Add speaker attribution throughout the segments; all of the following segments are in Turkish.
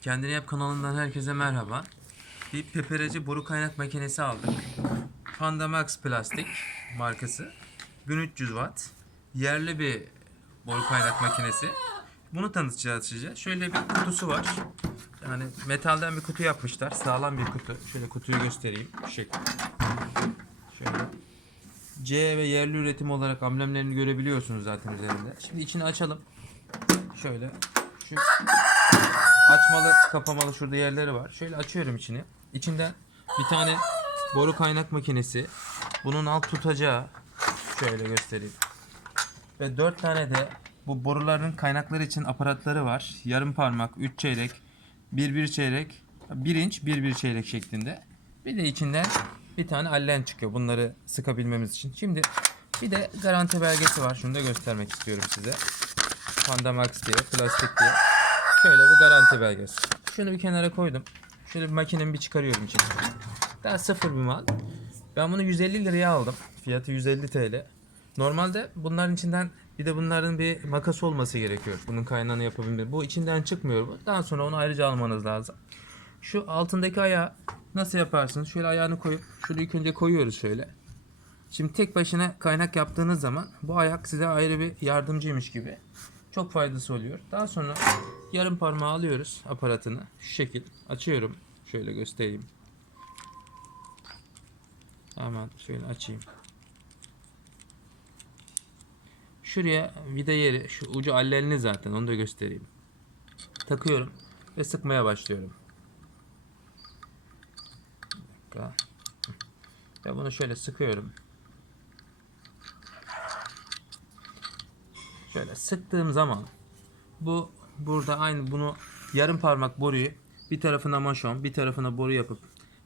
Speaker 1: Kendini Yap kanalından herkese merhaba. Bir pepereci boru kaynak makinesi aldık. Panda Max Plastik markası. 1300 watt. Yerli bir boru kaynak makinesi. Bunu tanıtacağız size. Şöyle bir kutusu var. Yani metalden bir kutu yapmışlar. Sağlam bir kutu. Şöyle kutuyu göstereyim. Şu şekilde. Şöyle. C ve yerli üretim olarak amblemlerini görebiliyorsunuz zaten üzerinde. Şimdi içini açalım. Şöyle. Şu açmalı kapamalı şurada yerleri var. Şöyle açıyorum içini. İçinden bir tane boru kaynak makinesi. Bunun alt tutacağı. Şöyle göstereyim. Ve dört tane de bu boruların kaynakları için aparatları var. Yarım parmak, 3 çeyrek, 1 bir çeyrek, 1 inç, 1 bir çeyrek şeklinde. Bir de içinden bir tane allen çıkıyor bunları sıkabilmemiz için. Şimdi bir de garanti belgesi var. Şunu da göstermek istiyorum size. Panda Max diye, plastik diye. Şöyle bir garanti belgesi. Şunu bir kenara koydum. Şöyle bir makinemi bir çıkarıyorum içine. Daha sıfır bir mal. Ben bunu 150 liraya aldım. Fiyatı 150 TL. Normalde bunların içinden bir de bunların bir makas olması gerekiyor. Bunun kaynağını yapabilmek. Bu içinden çıkmıyor bu. Daha sonra onu ayrıca almanız lazım. Şu altındaki ayağı nasıl yaparsınız? Şöyle ayağını koyup şunu ilk önce koyuyoruz şöyle. Şimdi tek başına kaynak yaptığınız zaman bu ayak size ayrı bir yardımcıymış gibi. Çok faydası oluyor. Daha sonra yarım parmağı alıyoruz aparatını. Şu şekil açıyorum. Şöyle göstereyim. Hemen şöyle açayım. Şuraya vida yeri, şu ucu allelini zaten onu da göstereyim. Takıyorum ve sıkmaya başlıyorum. Ve bunu şöyle sıkıyorum. Şöyle sıktığım zaman bu burada aynı bunu yarım parmak boruyu bir tarafına maşon bir tarafına boru yapıp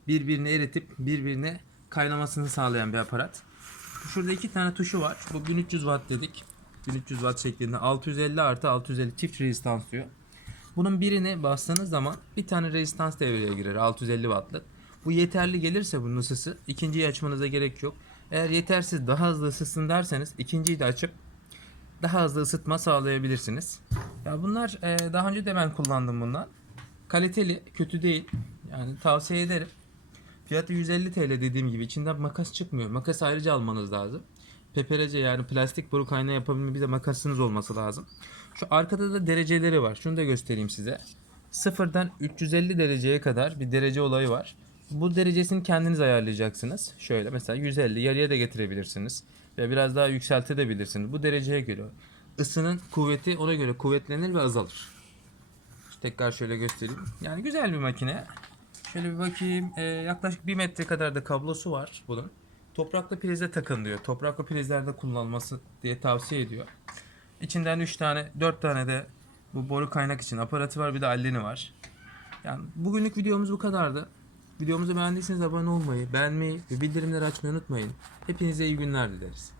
Speaker 1: birbirine eritip birbirine kaynamasını sağlayan bir aparat. Şurada iki tane tuşu var. Bu 1300 watt dedik. 1300 watt şeklinde 650 artı 650 çift rezistans diyor. Bunun birini bastığınız zaman bir tane rezistans devreye girer 650 wattlık. Bu yeterli gelirse bunun ısısı ikinciyi açmanıza gerek yok. Eğer yetersiz daha hızlı ısıtsın derseniz ikinciyi de açıp daha hızlı ısıtma sağlayabilirsiniz. Ya bunlar e, daha önce de ben kullandım bundan. Kaliteli, kötü değil. Yani tavsiye ederim. Fiyatı 150 TL dediğim gibi içinden makas çıkmıyor. Makas ayrıca almanız lazım. Peperece yani plastik boru kaynağı yapabilme bir de makasınız olması lazım. Şu arkada da dereceleri var. Şunu da göstereyim size. Sıfırdan 350 dereceye kadar bir derece olayı var. Bu derecesini kendiniz ayarlayacaksınız. Şöyle mesela 150 yarıya da getirebilirsiniz. Ve biraz daha yükseltebilirsiniz. Bu dereceye göre. Isının kuvveti ona göre kuvvetlenir ve azalır. Tekrar şöyle göstereyim. Yani güzel bir makine. Şöyle bir bakayım. Ee, yaklaşık 1 metre kadar da kablosu var bunun. Topraklı prize takın diyor. Topraklı prizlerde kullanılması diye tavsiye ediyor. İçinden 3 tane, 4 tane de bu boru kaynak için aparatı var. Bir de alleni var. Yani bugünlük videomuz bu kadardı. Videomuzu beğendiyseniz abone olmayı, beğenmeyi ve bildirimleri açmayı unutmayın. Hepinize iyi günler dileriz.